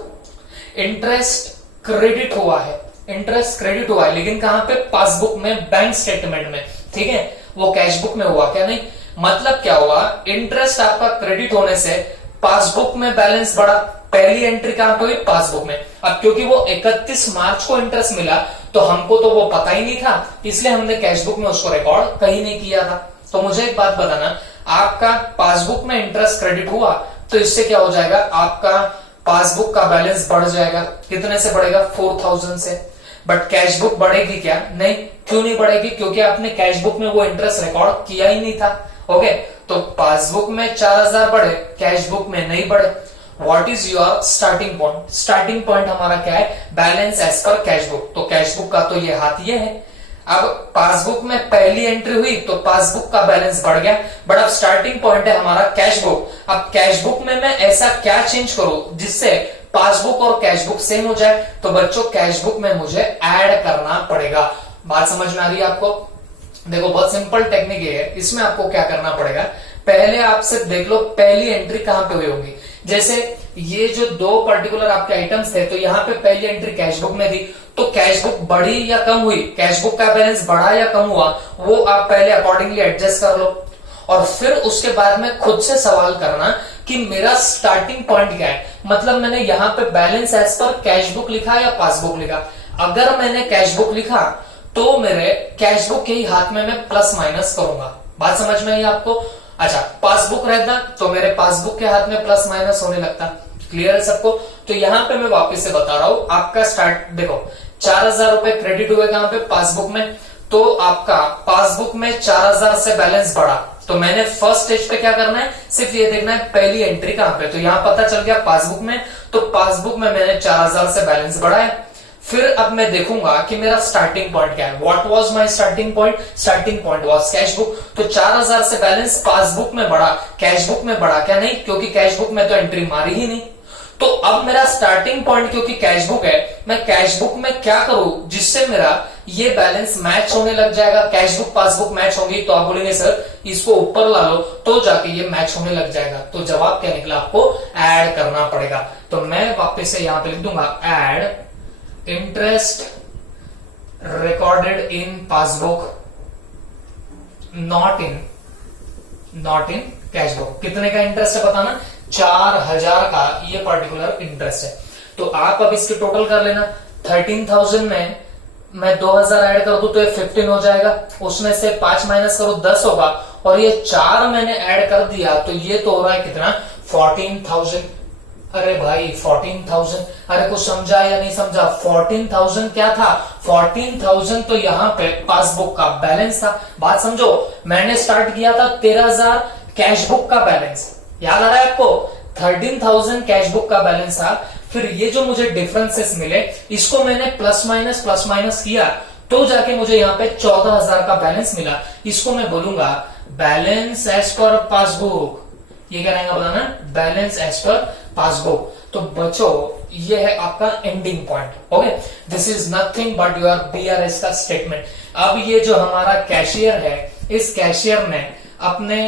interest credit हुआ है, इंटरेस्ट क्रेडिट हुआ है, लेकिन कहां पे? पासबुक में, बैंक स्टेटमेंट में। ठीक है, वो कैश बुक में हुआ क्या? नहीं। मतलब क्या हुआ? इंटरेस्ट आपका क्रेडिट होने से पासबुक में बैलेंस बढ़ा, पहली एंट्री कहां पे हुई? पासबुक में। अब क्योंकि वो 31 मार्च को इंटरेस्ट मिला, तो हमको तो वो पता ही नहीं था, इसलिए हमने कैश बुक में उसको रिकॉर्ड कहीं नहीं किया था। तो मुझे एक बात बताना, आपका पासबुक में इंटरेस्ट क्रेडिट हुआ तो इससे क्या हो जाएगा? आपका पासबुक का बैलेंस बढ़ जाएगा। कितने से बढ़ेगा? 4000 से। बट कैश बुक बढ़ेगी क्या? नहीं। क्यों नहीं बढ़ेगी? क्योंकि आपने कैश बुक में वो इंटरेस्ट रिकॉर्ड किया ही नहीं था। ओके, तो पासबुक में 4000 बढ़े, कैश बुक में नहीं बढ़े। What is your starting point? Starting point हमारा क्या है? बैलेंस एज पर कैश बुक। तो कैश बुक का तो ये हाथ ये है। अब पासबुक में पहली एंट्री हुई तो पासबुक का बैलेंस बढ़ गया, बट अब स्टार्टिंग पॉइंट है हमारा कैश बुक। अब कैश बुक में मैं ऐसा क्या चेंज करूं जिससे पासबुक और कैश बुक सेम हो जाए? तो बच्चों कैश बुक में मुझे ऐड करना पड़ेगा। बात समझ में आ रही है आपको? देखो बहुत सिंपल टेक्निक ये है, इसमें आपको क्या करना पड़ेगा, पहले आप सिर्फ देख लो पहली एंट्री कहां पे हुई होगी। जैसे ये जो दो पर्टिकुलर आपके आइटम्स थे, तो यहाँ पे पहली एंट्री कैश बुक में थी, तो कैश बुक बढ़ी या कम हुई, कैश बुक का बैलेंस बढ़ा या कम हुआ, वो आप पहले अकॉर्डिंगली एडजस्ट कर लो। और फिर उसके बाद में खुद से सवाल करना कि मेरा स्टार्टिंग पॉइंट क्या है। मतलब मैंने यहाँ पे बैलेंस एज पर कैश बुक लिखा या पासबुक लिखा? अगर मैंने कैश बुक लिखा तो मेरे कैश बुक के ही हाथ में मैं प्लस माइनस करूंगा। बात समझ में आई आपको? अच्छा, पासबुक रहता तो मेरे पासबुक के हाथ में प्लस माइनस होने लगता। क्लियर है सबको? तो यहाँ पे मैं वापस से बता रहा हूं, आपका स्टार्ट देखो 4000 रुपए क्रेडिट हुए कहां पे? पासबुक में। तो आपका पासबुक में 4000 से बैलेंस बढ़ा, तो मैंने फर्स्ट स्टेज पे क्या करना है? सिर्फ ये देखना है पहली एंट्री कहां पे। तो यहां पता चल गया पासबुक में, तो पासबुक में मैंने 4000 से बैलेंस बढ़ाया। फिर अब मैं देखूंगा कि मेरा स्टार्टिंग पॉइंट क्या है। What was my starting point? Starting point was cash book. तो 4000 से बैलेंस पासबुक में बढ़ा, कैश बुक में बढ़ा क्या? नहीं, क्योंकि कैश बुक में तो एंट्री मारी ही नहीं। तो अब मेरा स्टार्टिंग पॉइंट क्योंकि कैश बुक है, मैं कैश बुक में क्या करूं जिससे मेरा ये बैलेंस मैच होने लग जाएगा। कैश बुक पासबुक मैच होंगी, तो आप बोलेंगे सर इसको ऊपर ला लो, तो जाके ये मैच होने लग जाएगा। तो जवाब क्या निकला? आपको ऐड करना पड़ेगा। तो मैं वापस से यहां पे लिख दूंगा, add interest recorded in passbook not in cash book. कितने का इंटरेस्ट है बताना? 4000 का ये पर्टिकुलर इंटरेस्ट है। तो आप अब इसकी टोटल कर लेना। 13,000 में मैं 2000 ऐड कर दूं तो ये 15 हो जाएगा, उसमें से 5 माइनस करो 10 होगा, और ये 4 मैंने ऐड कर दिया तो ये तो हो रहा है कितना? 14,000। अरे भाई 14,000, अरे कुछ समझा या नहीं समझा? 14,000 क्या था? 14,000 तो यहाँ पे पासबुक का बैलेंस था। बात समझो, मैंने स्टार्ट किया था 13,000 कैश बुक का बैलेंस, याद आ रहा है आपको? 13,000 कैश बुक का बैलेंस था। फिर ये जो मुझे डिफरेंसेस मिले, इसको मैंने प्लस माइनस किया, तो जाके मुझे यहाँ पे 14,000 का बैलेंस मिला। इसको मैं बोलूंगा बैलेंस एज पर पासबुक। ये क्या रहेगा बताना? Balance as per passbook. तो बच्चों ये है आपका ending point. Okay, this is nothing but your BRS का स्टेटमेंट। अब ये जो हमारा कैशियर है, इस कैशियर ने अपने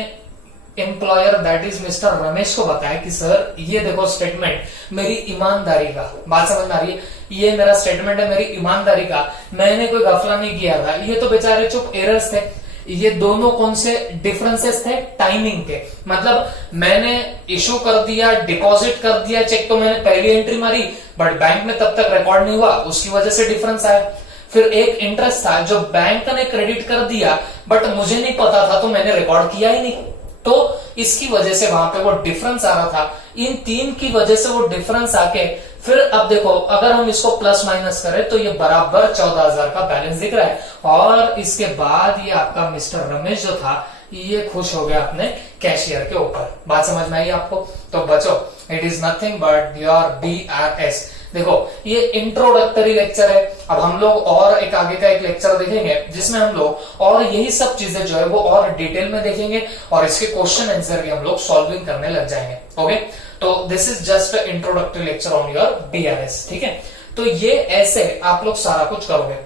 employer that is mister Ramesh को बताया कि सर ये देखो स्टेटमेंट मेरी ईमानदारी का। बात समझ में आ रही है? ये मेरा स्टेटमेंट है मेरी ईमानदारी का, मैंने कोई घपला नहीं किया था। ये तो बेचारे चुप एरर्स थे। ये दोनों कौन से डिफरेंसेस थे? टाइमिंग के। मतलब मैंने इशू कर दिया, डिपॉजिट कर दिया चेक, तो मैंने पहली एंट्री मारी, बट बैंक में तब तक रिकॉर्ड नहीं हुआ, उसकी वजह से डिफरेंस आया। फिर एक इंटरेस्ट था जो बैंक ने क्रेडिट कर दिया, बट मुझे नहीं पता था, तो मैंने रिकॉर्ड किया ही नहीं, तो इसकी वजह से वहां पे वो डिफरेंस आ रहा था। इन तीन की वजह से वो डिफरेंस आके फिर अब देखो अगर हम इसको प्लस माइनस करें तो ये बराबर 14,000 का बैलेंस दिख रहा है। और इसके बाद ये आपका मिस्टर रमेश जो था, ये खुश हो गया अपने कैशियर के ऊपर। बात समझ में आई आपको? तो बच्चों, it is nothing but your BRS। देखो ये इंट्रोडक्टरी लेक्चर है। अब हम लोग और एक आगे का एक लेक्चर देखेंगे जिसमें हम लोग और यही सब चीजें जो है वो और डिटेल में देखेंगे और इसके क्वेश्चन आंसर भी हम लोग सॉल्विंग करने लग जाएंगे। ओके, तो this is just introductory lecture on your BRS। ठीक है, तो ये ऐसे आप लोग सारा कुछ करोगे।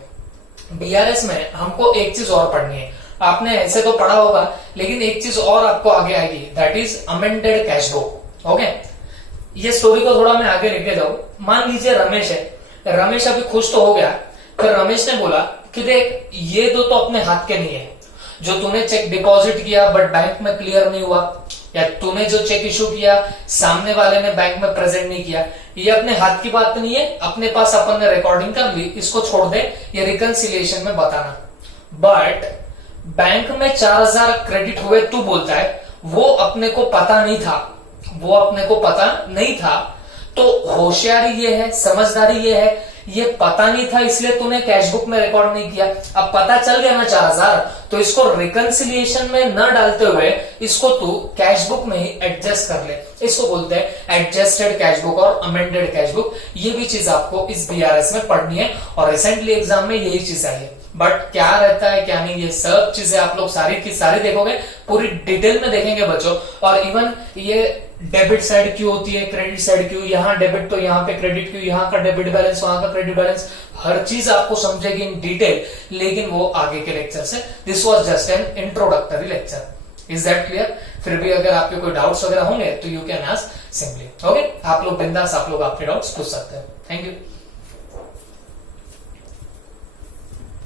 BRS में हमको एक चीज और पढ़नी है। आपने ऐसे तो पढ़ा होगा, लेकिन एक चीज और आपको आगे आएगी, that is amended cash book. Okay, ये स्टोरी को थोड़ा मैं आगे लेके जाऊं। मान लीजिए रमेश है, रमेश अभी खुश तो हो गया, फिर रमेश ने बोला कि देख ये तो अपने हाथ के नहीं है, जो तूने चेक डिपॉजिट किया बट बैंक में क्लियर नहीं हुआ, या तूने जो चेक इशू किया सामने वाले ने बैंक में प्रेजेंट नहीं किया, ये अपने हाथ की बात नहीं है, अपने पास अपन ने रिकॉर्डिंग कर ली, इसको छोड़ दे, ये रिकंसिलिएशन में बताना। बट बैंक में 4000 क्रेडिट हुए तू बोलता है वो अपने को पता नहीं था, वो अपने को पता नहीं था। तो होशियारी ये है, समझदारी ये है, ये पता नहीं था इसलिए तूने कैश बुक में रिकॉर्ड नहीं किया। अब पता चल गया ना 4000, तो इसको रिकंसिलिएशन में न डालते हुए इसको तू कैश बुक में ही एडजस्ट कर ले। इसको बोलते हैं एडजस्टेड कैश बुक और अमेंडेड कैश बुक। ये भी चीज आपको इस BRS में पढ़नी है और रिसेंटली एग्जाम में यही चीज आई है। बट क्या रहता है क्या नहीं, ये सब चीजें आप लोग सारी की सारी देखोगे, पूरी डिटेल में देखेंगे बच्चों। और इवन ये डेबिट साइड क्यों होती है, क्रेडिट साइड क्यों, यहाँ डेबिट तो यहाँ पे क्रेडिट क्यों, यहाँ का डेबिट बैलेंस वहां का क्रेडिट बैलेंस, हर चीज आपको समझेगी इन डिटेल, लेकिन वो आगे के लेक्चर से। This was just an introductory lecture. Is that clear? फिर भी अगर आपके कोई डाउट्स वगैरह होंगे तो you can ask simply. Okay, आप लोग बिंदास आप लोग आपके डाउट्स पूछ सकते हैं। Thank you.